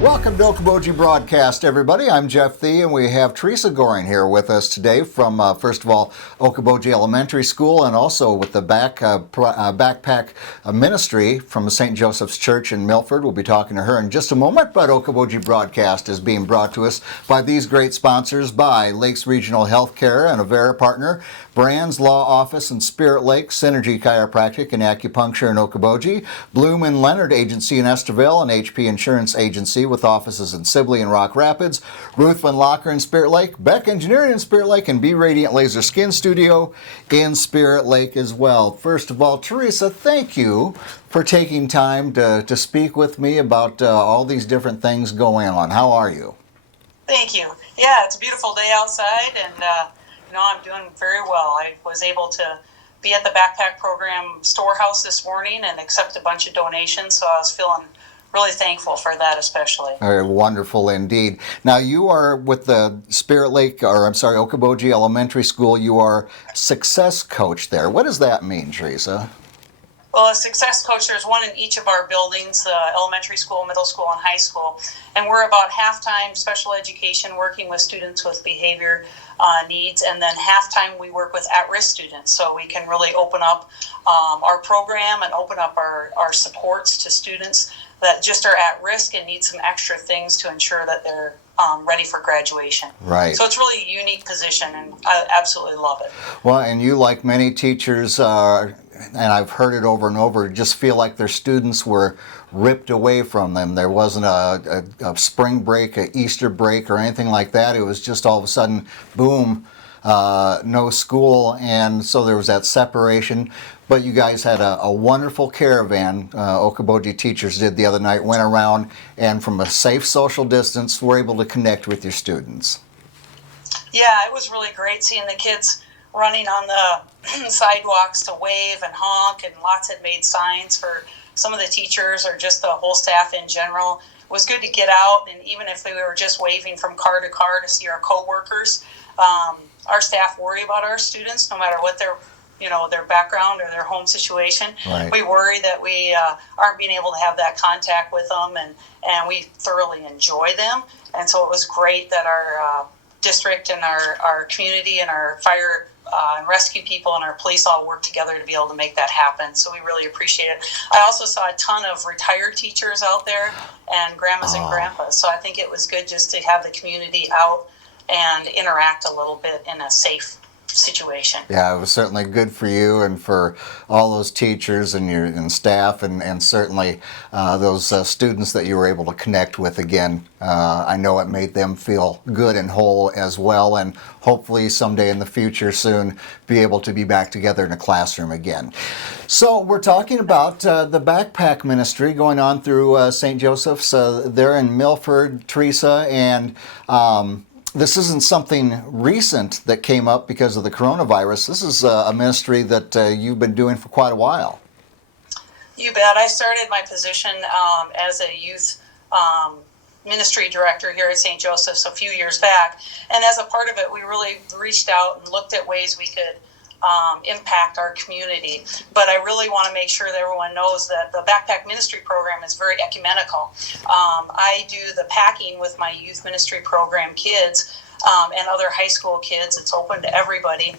Welcome to Okoboji Broadcast, everybody. I'm Jeff Thee, and we have Teresa Goering here with us today from, first of all, Okoboji Elementary School, and also with the backpack ministry from St. Joseph's Church in Milford. We'll be talking to her in just a moment, but Okoboji Broadcast is being brought to us by these great sponsors, by Lakes Regional Healthcare and Avera Partner, Brands Law Office in Spirit Lake, Synergy Chiropractic and Acupuncture in Okoboji, Bloom and Leonard Agency in Esterville, and HP Insurance Agency with offices in Sibley and Rock Rapids, Ruthven Locker in Spirit Lake, Beck Engineering in Spirit Lake, and B Radiant Laser Skin Studio in Spirit Lake as well. First of all, Teresa, thank you for taking time to speak with me about all these different things going on. How are you? Thank you. Yeah, it's a beautiful day outside, and I'm doing very well. I was able to be at the backpack program storehouse this morning and accept a bunch of donations, so I was feeling really thankful for that especially. Wonderful indeed. Now you are with the Okoboji Elementary School. You are success coach there. What does that mean, Teresa? Well, a success coach, there's one in each of our buildings, elementary school, middle school, and high school. And we're about half-time special education, working with students with behavior needs, and then half-time we work with at-risk students. So we can really open up our program and open up our supports to students that just are at risk and need some extra things to ensure that they're ready for graduation. Right. So it's really a unique position, and I absolutely love it. Well, and you, like many teachers, and I've heard it over and over, just feel like their students were ripped away from them. There wasn't a spring break, a Easter break, or anything like that. It was just all of a sudden, boom, no school, and so there was that separation. But you guys had a wonderful caravan, Okoboji teachers did the other night, went around, and from a safe social distance, were able to connect with your students. Yeah, it was really great seeing the kids running on the sidewalks to wave and honk, and lots had made signs for some of the teachers or just the whole staff in general. It was good to get out, and even if we were just waving from car to car to see our co-workers, our staff worry about our students no matter what their background or their home situation. Right. We worry that we aren't being able to have that contact with them, and we thoroughly enjoy them. And so it was great that our district and our community and our fire and rescue people and our police all work together to be able to make that happen. So we really appreciate it. I also saw a ton of retired teachers out there and grandmas and grandpas. So I think it was good just to have the community out and interact a little bit in a safe situation. Yeah, it was certainly good for you and for all those teachers and staff, and certainly those students that you were able to connect with again. I know it made them feel good and whole as well, and hopefully someday in the future soon be able to be back together in a classroom again. So we're talking about the backpack ministry going on through St. Joseph's there in Milford, Teresa, and this isn't something recent that came up because of the coronavirus. This is a ministry that you've been doing for quite a while. You bet. I started my position as a youth ministry director here at St. Joseph's a few years back. And as a part of it, we really reached out and looked at ways we could impact our community. But I really want to make sure that everyone knows that the backpack ministry program is very ecumenical. I do the packing with my youth ministry program kids and other high school kids. It's open to everybody.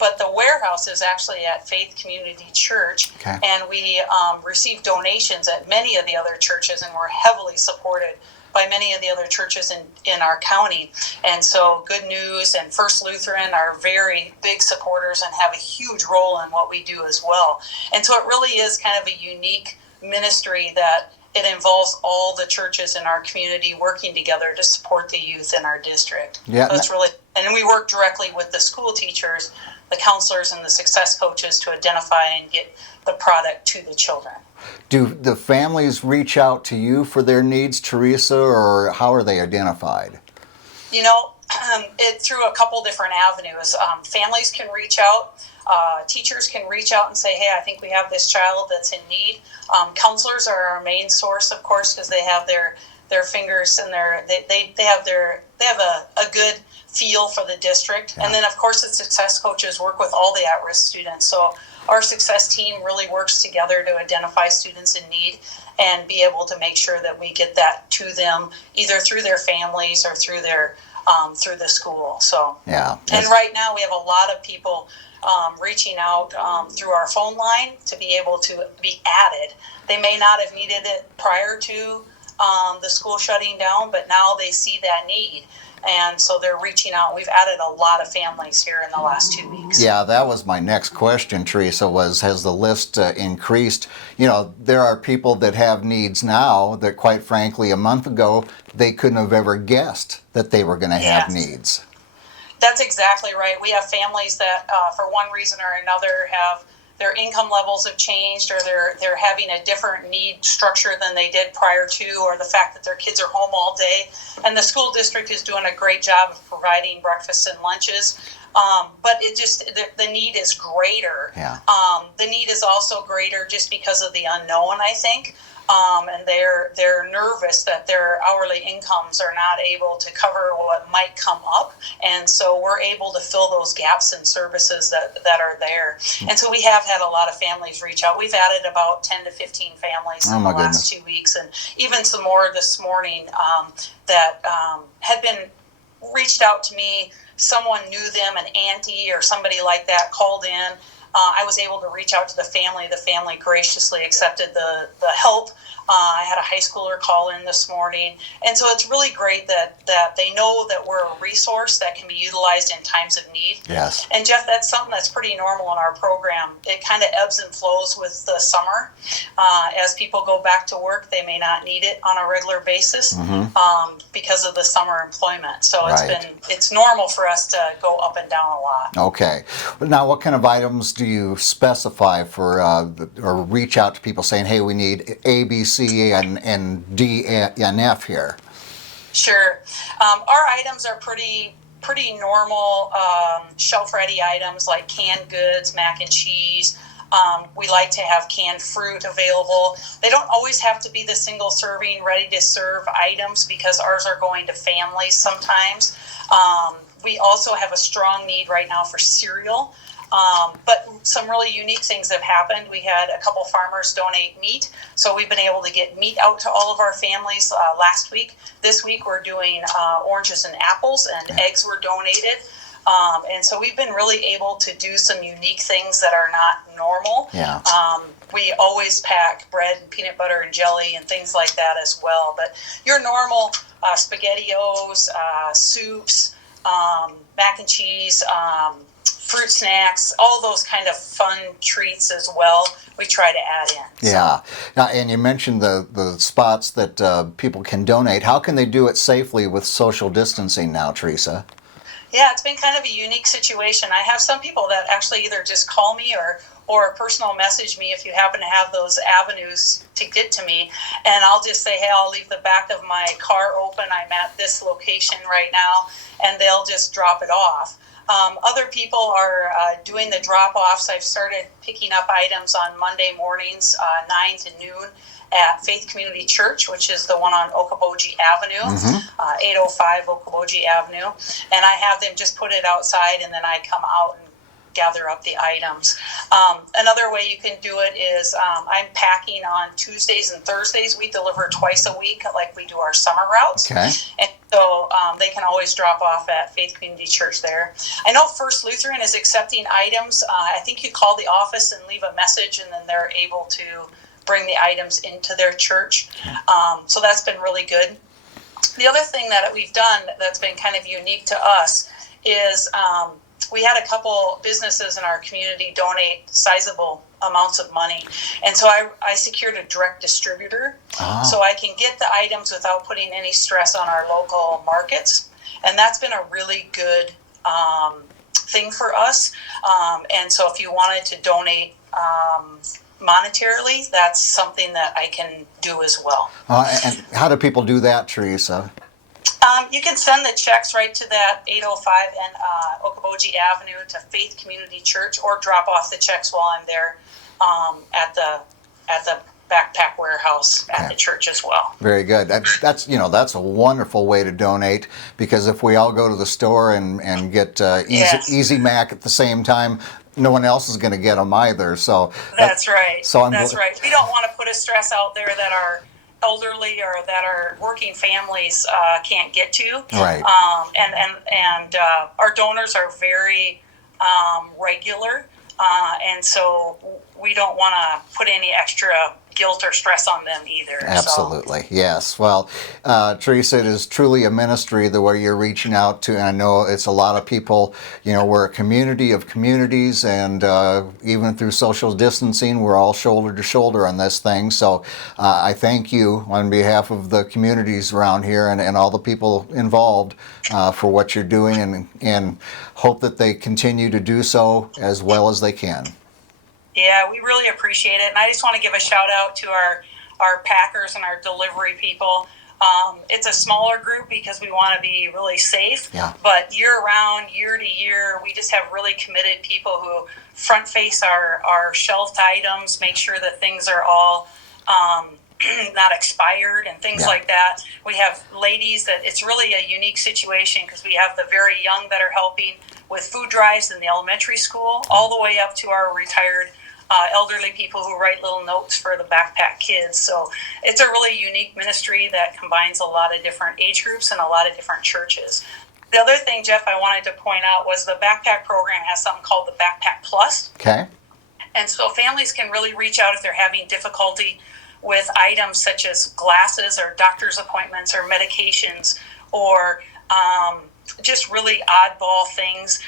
But the warehouse is actually at Faith Community Church, okay. And we receive donations at many of the other churches, and we're heavily supported by many of the other churches in our county. And so Good News and First Lutheran are very big supporters and have a huge role in what we do as well. And so it really is kind of a unique ministry that it involves all the churches in our community working together to support the youth in our district. Yeah. So it's really, and we work directly with the school teachers, the counselors, and the success coaches to identify and get the product to the children. Do the families reach out to you for their needs, Teresa, or how are they identified? Through a couple different avenues. Families can reach out. Teachers can reach out and say, hey, I think we have this child that's in need. Counselors are our main source, of course, because they have their fingers and they have a good feel for the district. Yeah. And then, of course, the success coaches work with all the at-risk students. So our success team really works together to identify students in need and be able to make sure that we get that to them either through their families or through their through the school. So Yeah. and right now we have a lot of people reaching out through our phone line to be able to be added. They may not have needed it prior to the school shutting down, but now they see that need. And so they're reaching out. We've added a lot of families here in the last 2 weeks. Yeah, that was my next question, Teresa, was has the list increased? You know, there are people that have needs now that quite frankly a month ago they couldn't have ever guessed that they were going to have needs. That's exactly right. We have families that for one reason or another have their income levels have changed, or they're having a different need structure than they did prior to, or the fact that their kids are home all day. And the school district is doing a great job of providing breakfasts and lunches. But it just, the need is greater. Yeah. The need is also greater just because of the unknown, I think. And they're nervous that their hourly incomes are not able to cover what might come up, and so we're able to fill those gaps in services that are there. And so we have had a lot of families reach out. We've added about 10 to 15 families in the last 2 weeks, and even some more this morning that had been reached out to me. Someone knew them, an auntie or somebody like that called in. I was able to reach out to the family. The family graciously accepted the help. I had a high schooler call in this morning. And so it's really great that they know that we're a resource that can be utilized in times of need. Yes. And Jeff, that's something that's pretty normal in our program. It kind of ebbs and flows with the summer. As people go back to work, they may not need it on a regular basis because of the summer employment. So it's normal for us to go up and down a lot. Okay. Now, what kind of items do you specify for or reach out to people saying, hey, we need A, B, C, and D and F here? Sure. Our items are pretty normal shelf-ready items like canned goods, mac and cheese. We like to have canned fruit available. They don't always have to be the single-serving, ready-to-serve items because ours are going to families sometimes. We also have a strong need right now for cereal. But some really unique things have happened. We had a couple farmers donate meat, so we've been able to get meat out to all of our families last week. This week we're doing oranges and apples, and eggs were donated. And so we've been really able to do some unique things that are not normal. Yeah. We always pack bread and peanut butter and jelly and things like that as well. But your normal SpaghettiOs, soups, mac and cheese, fruit snacks, all those kind of fun treats as well, we try to add in. Yeah. Now, and you mentioned the spots that people can donate. How can they do it safely with social distancing now, Teresa? Yeah, it's been kind of a unique situation. I have some people that actually either just call me or personal message me if you happen to have those avenues to get to me. And I'll just say, hey, I'll leave the back of my car open. I'm at this location right now, and they'll just drop it off. Other people are doing the drop-offs. I've started picking up items on Monday mornings, 9 to noon, at Faith Community Church, which is the one on Okoboji Avenue, 805 Okoboji Avenue. And I have them just put it outside, and then I come out and gather up the items. Another way you can do it is I'm packing on Tuesdays and Thursdays. We deliver twice a week like we do our summer routes. Okay. And so they can always drop off at Faith Community Church there. I know First Lutheran is accepting items. I think you call the office and leave a message, and then they're able to bring the items into their church. So that's been really good. The other thing that we've done that's been kind of unique to us is we had a couple businesses in our community donate sizable amounts of money. And so I secured a direct distributor so I can get the items without putting any stress on our local markets. And that's been a really good thing for us. And so if you wanted to donate monetarily, that's something that I can do as well. And how do people do that, Teresa? You can send the checks right to that 805 and Okoboji Avenue to Faith Community Church, or drop off the checks while I'm there at the backpack warehouse at the church as well. Very good. That's a wonderful way to donate, because if we all go to the store and get Easy Mac at the same time, no one else is going to get them either. So That's right. So That's right. We don't want to put a stress out there that our elderly or that our working families can't get to. Right. And our donors are very regular, and so we don't want to put any extra guilt or stress on them either. Absolutely, so. Yes. Well, Teresa, it is truly a ministry the way you're reaching out to, and I know it's a lot of people. We're a community of communities, and even through social distancing, we're all shoulder to shoulder on this thing. So I thank you on behalf of the communities around here and all the people involved for what you're doing, and hope that they continue to do so as well as they can. Yeah, we really appreciate it. And I just want to give a shout out to our packers and our delivery people. It's a smaller group because we want to be really safe. Yeah. But year round, year to year, we just have really committed people who front face our shelved items, make sure that things are all not expired and things like that. We have ladies that it's really a unique situation because we have the very young that are helping with food drives in the elementary school, all the way up to our retired elderly people who write little notes for the backpack kids. So it's a really unique ministry that combines a lot of different age groups and a lot of different churches. The other thing, Jeff, I wanted to point out was the backpack program has something called the Backpack Plus. Okay. And so families can really reach out if they're having difficulty with items such as glasses or doctor's appointments or medications or just really oddball things.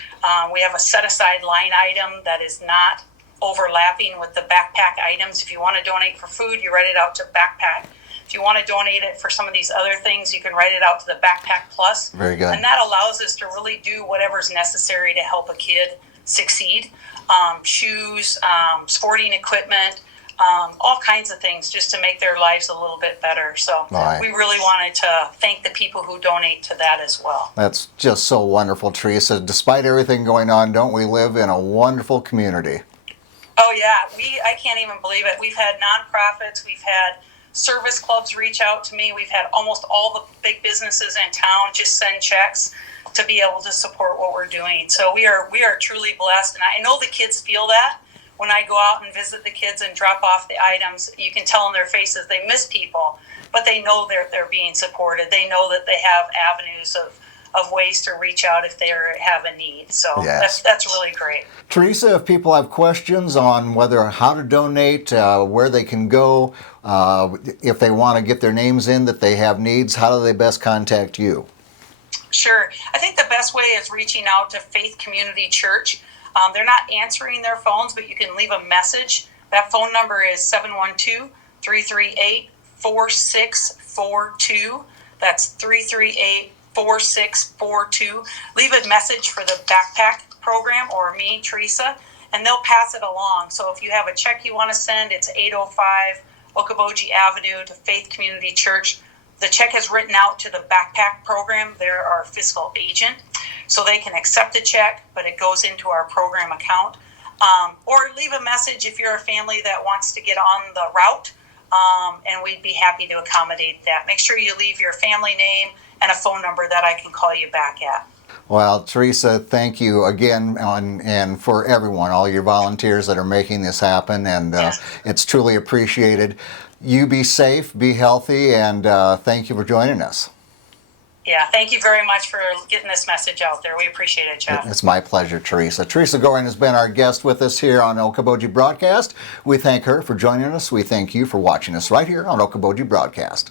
We have a set-aside line item that is not overlapping with the backpack items. If you want to donate for food, you write it out to backpack. If you want to donate it for some of these other things, you can write it out to the Backpack Plus. Very good. And that allows us to really do whatever's necessary to help a kid succeed. Shoes, sporting equipment, all kinds of things just to make their lives a little bit better. So we really wanted to thank the people who donate to that as well. That's just so wonderful, Teresa. Despite everything going on, don't we live in a wonderful community? Oh yeah, I can't even believe it. We've had nonprofits, we've had service clubs reach out to me, we've had almost all the big businesses in town just send checks to be able to support what we're doing. So we are truly blessed, and I know the kids feel that. When I go out and visit the kids and drop off the items, you can tell in their faces they miss people, but they know they're being supported. They know that they have avenues of ways to reach out if they have a need. So that's really great. Teresa, if people have questions on how to donate, where they can go, if they want to get their names in that they have needs, how do they best contact you? Sure. I think the best way is reaching out to Faith Community Church. They're not answering their phones, but you can leave a message. That phone number is 712-338-4642. That's 338-4642. Leave a message for the backpack program or me, Teresa, and they'll pass it along. So if you have a check you want to send, it's 805 Okoboji Avenue to Faith Community Church. The check is written out to the backpack program. They're our fiscal agent. So they can accept the check, but it goes into our program account. Or leave a message if you're a family that wants to get on the route, and we'd be happy to accommodate that. Make sure you leave your family name and a phone number that I can call you back at. Well, Teresa, thank you again, and for everyone, all your volunteers that are making this happen, and it's truly appreciated. You be safe, be healthy, and thank you for joining us. Yeah, thank you very much for getting this message out there. We appreciate it, Jeff. It's my pleasure, Teresa. Teresa Goering has been our guest with us here on Okoboji Broadcast. We thank her for joining us. We thank you for watching us right here on Okoboji Broadcast.